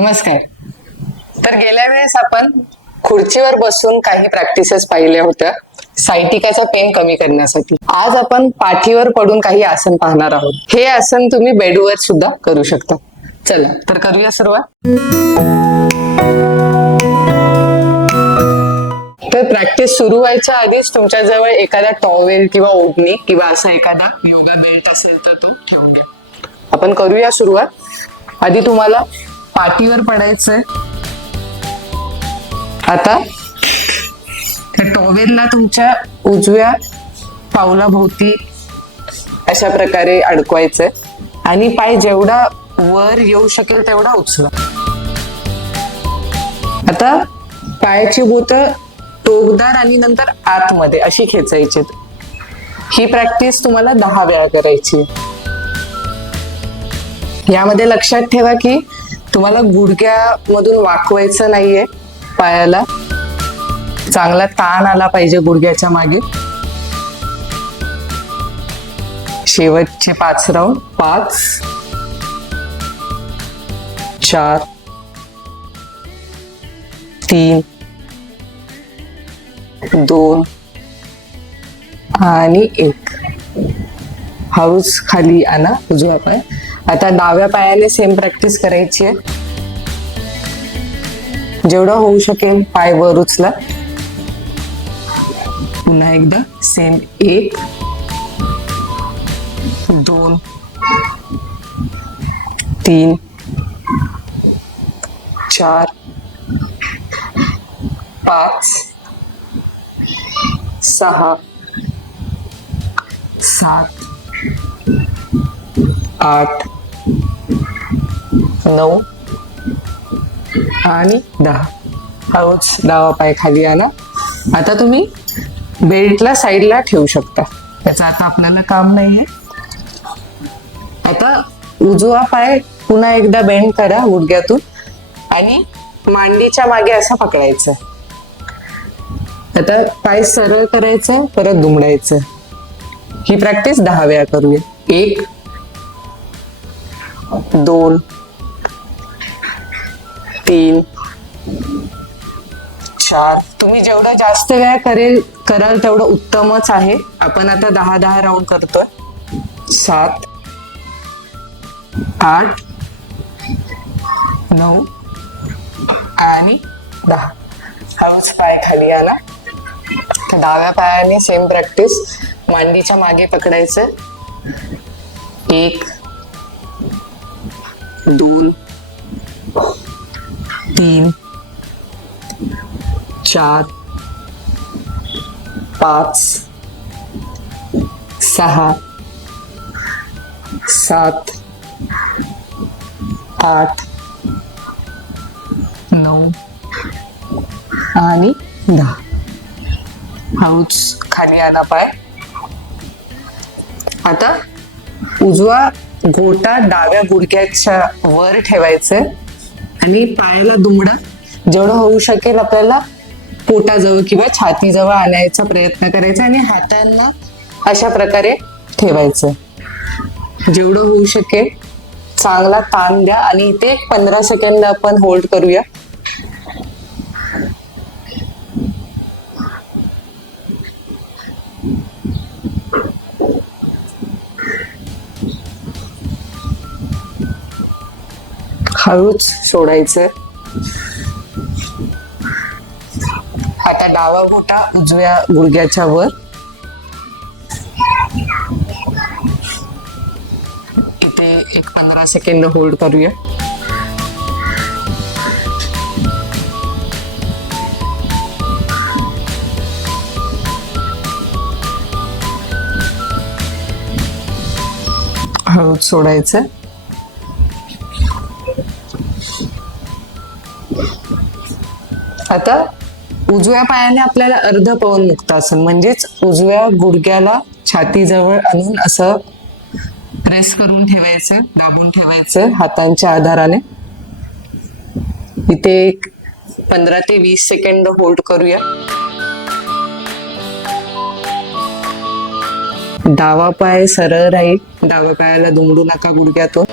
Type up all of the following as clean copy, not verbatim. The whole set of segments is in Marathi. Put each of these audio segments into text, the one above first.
नमस्कार. तर गेल्या वेळेस आपण खुर्चीवर बसून काही प्रॅक्टिसेस पाहिल्या होत्या सायटिकाचा पेन कमी करण्यासाठी. आज आपण पाठीवर पडून काही आसन पाहणार आहोत. हे आसन तुम्ही बेडवर सुद्धा करू शकता. चला तर करूया सुरुवात. तर प्रॅक्टिस सुरू व्हायच्या आधीच तुमच्या जवळ एखादा टॉवेल किंवा ओढणी किंवा असा एखादा योगा बेल्ट असेल तर तो ठेवून घ्या. आपण करूया सुरुवात. आधी तुम्हाला पाठीवर पडायचंय. आता त्या टॉवेलला तुमच्या उजव्या पावलाभोवती अशा प्रकारे अडकवायचंय आणि पाय जेवढा वर येऊ शकेल तेवढा उचला. आता पायाची बोट टोकदार आणि नंतर आतमध्ये अशी खेचायची. ही प्रॅक्टिस तुम्हाला 10 वेळा करायची. यामध्ये लक्षात ठेवा की तुम्हाला गुडघ्यामधून वाकवायचं नाहीये. पायाला चांगला ताण आला पाहिजे गुडघ्याच्या मागे. शेवटचे 5 राऊंड. 5 4 3 2 आणि 1. हळूच खाली आणा उजवा पाय. आता डाव्या पायाने सेम प्रॅक्टिस करायची आहे. जेवढं होऊ शकेल पाय वर उचला. पुन्हा एकदा सेम. 1 2 3 4 5 6 7 8 9 आणि 10. हळूच डावा पाय खाली आणा. आता तुम्ही बेल्टला साईडला ठेवू शकता. त्याचं आता आपल्याला काम नाहीये. आता उजवा पाय पुन्हा एकदा बेंड करा गुडघ्यातून आणि मांडीच्या मागे असा पकडायचा. आता पाय सरळ करायचं, परत दुमडायचं. ही प्रॅक्टिस 10 वेळा करूया. 1 2 3 4. तुम्ही जेवढं जास्त वेळा कराल तेवढं उत्तमच आहे. आपण आता 10 राऊंड करतोय. 7 8 9 आणि 10. हळूच पाय खाली आला. डाव्या पायाने सेम प्रॅक्टिस. मांडीच्या मागे पकडायचं. 1 2 3 4 5 6 7 8 9 आणि 10. हळूच खाली आला पाय. आता उजवा घोटा डाव्या गुडघ्याच्या वर ठेवायचे आणि पायाला दुमडा. जेवढं होऊ शकेल आपल्याला पोटाजवळ किंवा छातीजवळ आणायचा प्रयत्न करायचा आणि हातांना अशा प्रकारे ठेवायचं. जेवढं होऊ शकेल चांगला ताण द्या आणि इथे 15 सेकंद आपण होल्ड करूया. हळूच सोडायचं. आता डावा घोटा उजव्या गुडघ्याच्या वर. इथे एक 15 सेकंद होल्ड करूया. हळूच सोडायचं. आता उजव्या पायाने आपल्याला अर्ध पवन मुक्तासन म्हणजेच उजव्या गुडघ्याला छातीजवळ आणून असं प्रेस करून ठेवायचं, दाबून ठेवायचं हातांच्या आधाराने. इथे एक 15 ते 20 सेकंद होल्ड करूया. डावा पाय सरळ राहील, डाव्या पायाला दुमडू नका गुडघ्यातून.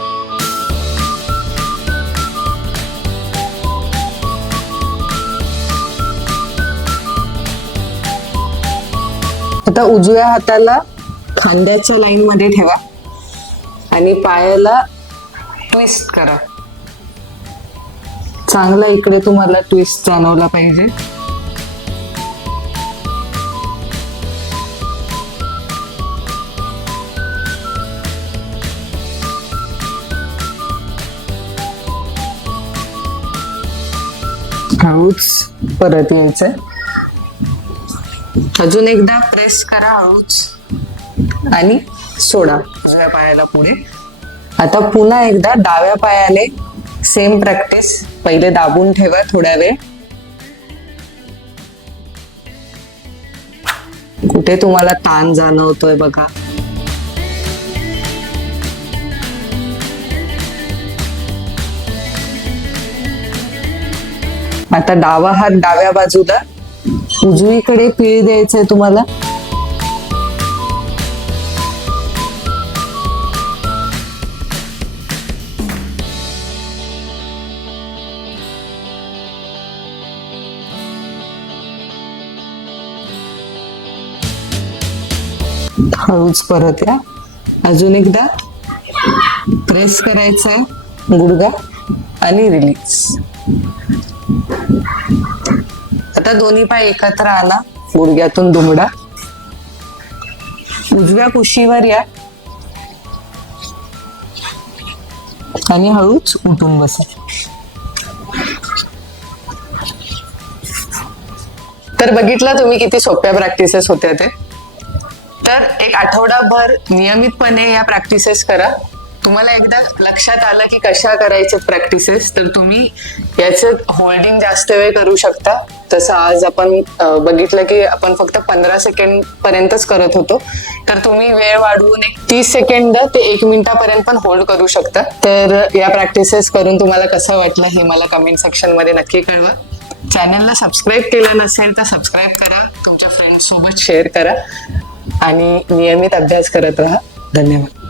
आता उजव्या हाताला खांद्याच्या लाईन मध्ये ठेवा आणि पायाला ट्विस्ट करा. चांगला इकडे तुम्हाला ट्विस्ट जाणवला पाहिजे. हळूच परत यायचंय. अजून एकदा प्रेस करा हळूच आणि सोडा उजव्या पायाला पुढे. आता पुन्हा एकदा डाव्या पायाने सेम प्रॅक्टिस. पहिले दाबून ठेवा थोड्या वेळ. कुठे तुम्हाला ताण जाणवतोय बघा. आता डावा हात डाव्या बाजूला, उजवीकडे पीळ द्यायचंय तुम्हाला. हळूच परत या. अजून एकदा प्रेस करायचंय गुडघा आणि रिलीज. आता दोन्ही पाय एकत्र आणा, गुडघ्यातून दुमडा. उजव्या कुशीवर या आणि हळूच उठून बसा. तर बघितलं तुम्ही किती सोप्या प्रॅक्टिसेस होत्या ते. तर एक आठवडाभर नियमितपणे या प्रॅक्टिसेस करा. तुम्हाला एकदा लक्षात आलं की कशा करायच्या प्रॅक्टिसेस, तर तुम्ही याचं होल्डिंग जास्त वेळ करू शकता. तसं आज आपण बघितलं की आपण फक्त 15 सेकंड पर्यंतच करत होतो, तर तुम्ही वेळ वाढवून एक 30 सेकंड ते 1 मिनिटापर्यंत पण होल्ड करू शकता. तर या प्रॅक्टिसेस करून तुम्हाला कसं वाटलं हे मला कमेंट सेक्शन मध्ये नक्की कळवा. चॅनलला सबस्क्राईब केलं नसेल तर सबस्क्राईब करा, तुमच्या फ्रेंड्स सोबत शेअर करा आणि नियमित अभ्यास करत राहा. धन्यवाद.